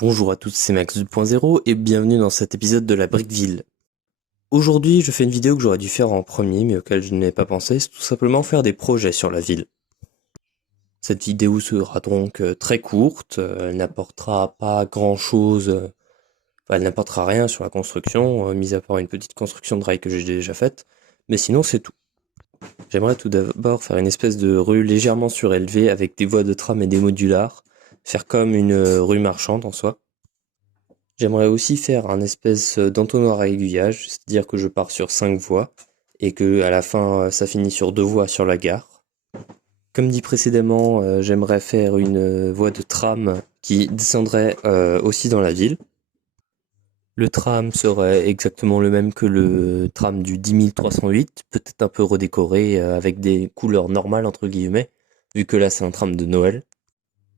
Bonjour à tous, c'est Max 2.0 et bienvenue dans cet épisode de la Brickville. Aujourd'hui, je fais une vidéo que j'aurais dû faire en premier mais auquel je n'avais pas pensé, c'est tout simplement faire des projets sur la ville. Cette vidéo sera donc très courte, elle n'apportera pas grand chose, elle n'apportera rien sur la construction, mis à part une petite construction de rail que j'ai déjà faite, mais sinon c'est tout. J'aimerais tout d'abord faire une espèce de rue légèrement surélevée avec des voies de tram et des modulars, faire comme une rue marchande en soi. J'aimerais aussi faire un espèce d'entonnoir à aiguillage, c'est-à-dire que je pars sur 5 voies et que à la fin ça finit sur 2 voies sur la gare. Comme dit précédemment, j'aimerais faire une voie de tram qui descendrait aussi dans la ville. Le tram serait exactement le même que le tram du 10308, peut-être un peu redécoré avec des couleurs normales entre guillemets, vu que là c'est un tram de Noël.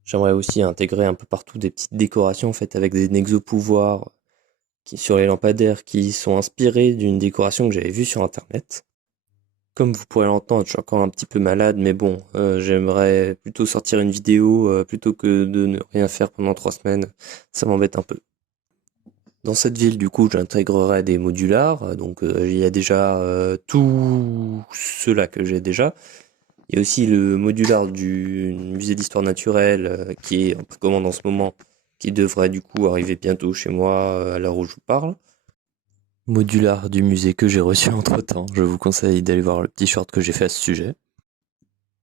J'aimerais aussi intégrer un peu partout des petites décorations faites avec des nexo-pouvoirs sur les lampadaires qui sont inspirés d'une décoration que j'avais vue sur internet. Comme vous pourrez l'entendre, je suis encore un petit peu malade, mais bon, j'aimerais plutôt sortir une vidéo plutôt que de ne rien faire pendant 3 semaines. Ça m'embête un peu. Dans cette ville, du coup, j'intégrerai des modulars, donc il y a déjà tout cela que j'ai déjà. Il y a aussi le modular du musée d'histoire naturelle qui est en précommande en ce moment, qui devrait du coup arriver bientôt chez moi à l'heure où je vous parle. Modular du musée que j'ai reçu entre-temps. Je vous conseille d'aller voir le petit short que j'ai fait à ce sujet.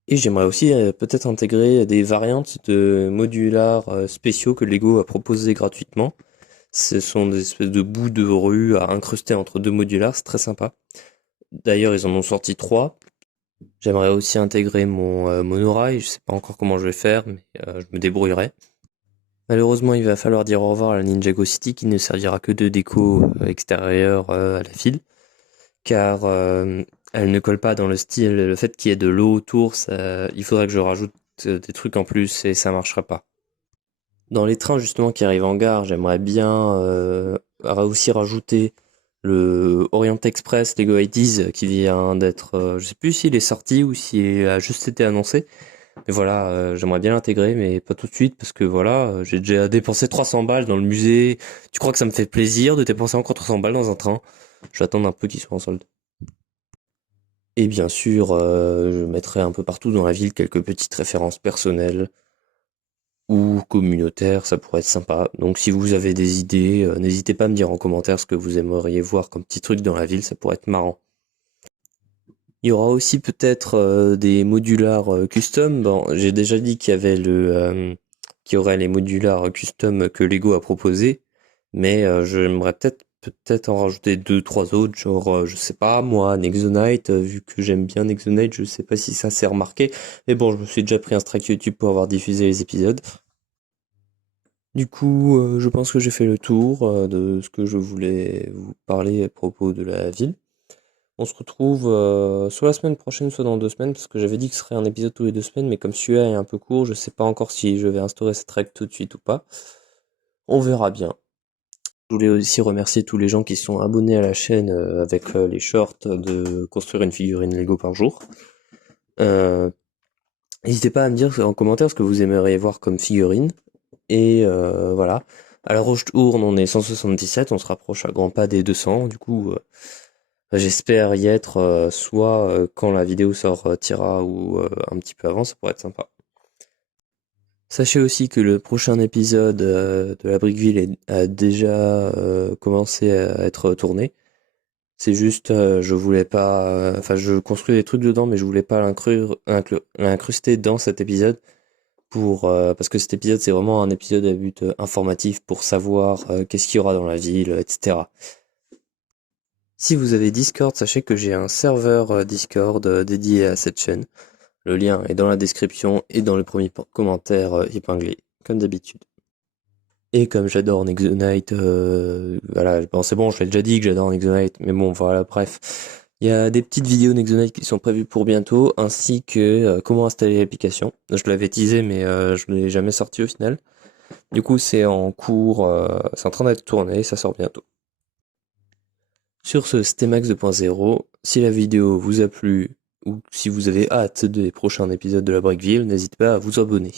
Et j'aimerais aussi peut-être intégrer des variantes de modulars spéciaux que Lego a proposé gratuitement. Ce sont des espèces de bouts de rue à incruster entre deux modulars, c'est très sympa. D'ailleurs, ils en ont sorti 3. J'aimerais aussi intégrer mon monorail, je sais pas encore comment je vais faire, mais je me débrouillerai. Malheureusement, il va falloir dire au revoir à la Ninjago City qui ne servira que de déco extérieure à la ville, car elle ne colle pas dans le style. Le fait qu'il y ait de l'eau autour, il faudrait que je rajoute des trucs en plus et ça marchera pas. Dans les trains justement qui arrivent en gare, j'aimerais bien aussi rajouter le Orient Express Lego 80s qui vient d'être, je sais plus s'il est sorti ou s'il a juste été annoncé. Mais voilà, j'aimerais bien l'intégrer, mais pas tout de suite, parce que voilà, j'ai déjà dépensé 300 balles dans le musée. Tu crois que ça me fait plaisir de dépenser encore 300 balles dans un train? Je vais attendre un peu qu'il soit en solde. Et bien sûr, je mettrai un peu partout dans la ville quelques petites références personnelles ou communautaires, ça pourrait être sympa. Donc si vous avez des idées, n'hésitez pas à me dire en commentaire ce que vous aimeriez voir comme petit truc dans la ville, ça pourrait être marrant. Il y aura aussi peut-être des modulars custom. Bon, j'ai déjà dit qu'il y avait qu'il y aurait les modulars custom que Lego a proposé, mais j'aimerais peut-être en rajouter deux, trois autres, genre je sais pas moi, Nexonite, vu que j'aime bien Nexonite, je sais pas si ça s'est remarqué, mais bon, je me suis déjà pris un strike YouTube pour avoir diffusé les épisodes. Du coup, je pense que j'ai fait le tour de ce que je voulais vous parler à propos de la ville. On se retrouve soit la semaine prochaine, soit dans 2 semaines, parce que j'avais dit que ce serait un épisode tous les 2 semaines, mais comme celui-là est un peu court, je sais pas encore si je vais instaurer cette règle tout de suite ou pas. On verra bien. Je voulais aussi remercier tous les gens qui sont abonnés à la chaîne avec les shorts de construire une figurine Lego par jour. Euh, N'hésitez pas à me dire en commentaire ce que vous aimeriez voir comme figurine. Et voilà. À la Roche-Tourne, on est 177, on se rapproche à grands pas des 200. Du coup, j'espère y être soit quand la vidéo sortira ou un petit peu avant, ça pourrait être sympa. Sachez aussi que le prochain épisode de la Brickville a déjà commencé à être tourné. C'est juste, je voulais pas, enfin, je construis des trucs dedans, mais je voulais pas l'incruster dans cet épisode parce que cet épisode c'est vraiment un épisode à but informatif pour savoir qu'est-ce qu'il y aura dans la ville, etc. Si vous avez Discord, sachez que j'ai un serveur Discord dédié à cette chaîne. Le lien est dans la description et dans le premier commentaire épinglé, comme d'habitude. Et comme j'adore Nexonite, voilà, bon, c'est bon, je l'ai déjà dit que j'adore Nexonite, mais bon, voilà, bref. Il y a des petites vidéos Nexonite qui sont prévues pour bientôt, ainsi que comment installer l'application. Je l'avais teasé, mais je ne l'ai jamais sorti au final. Du coup, c'est en cours, c'est en train d'être tourné, ça sort bientôt. Sur ce, c'était Max 2.0. Si la vidéo vous a plu, ou si vous avez hâte des prochains épisodes de la Brickville, n'hésitez pas à vous abonner.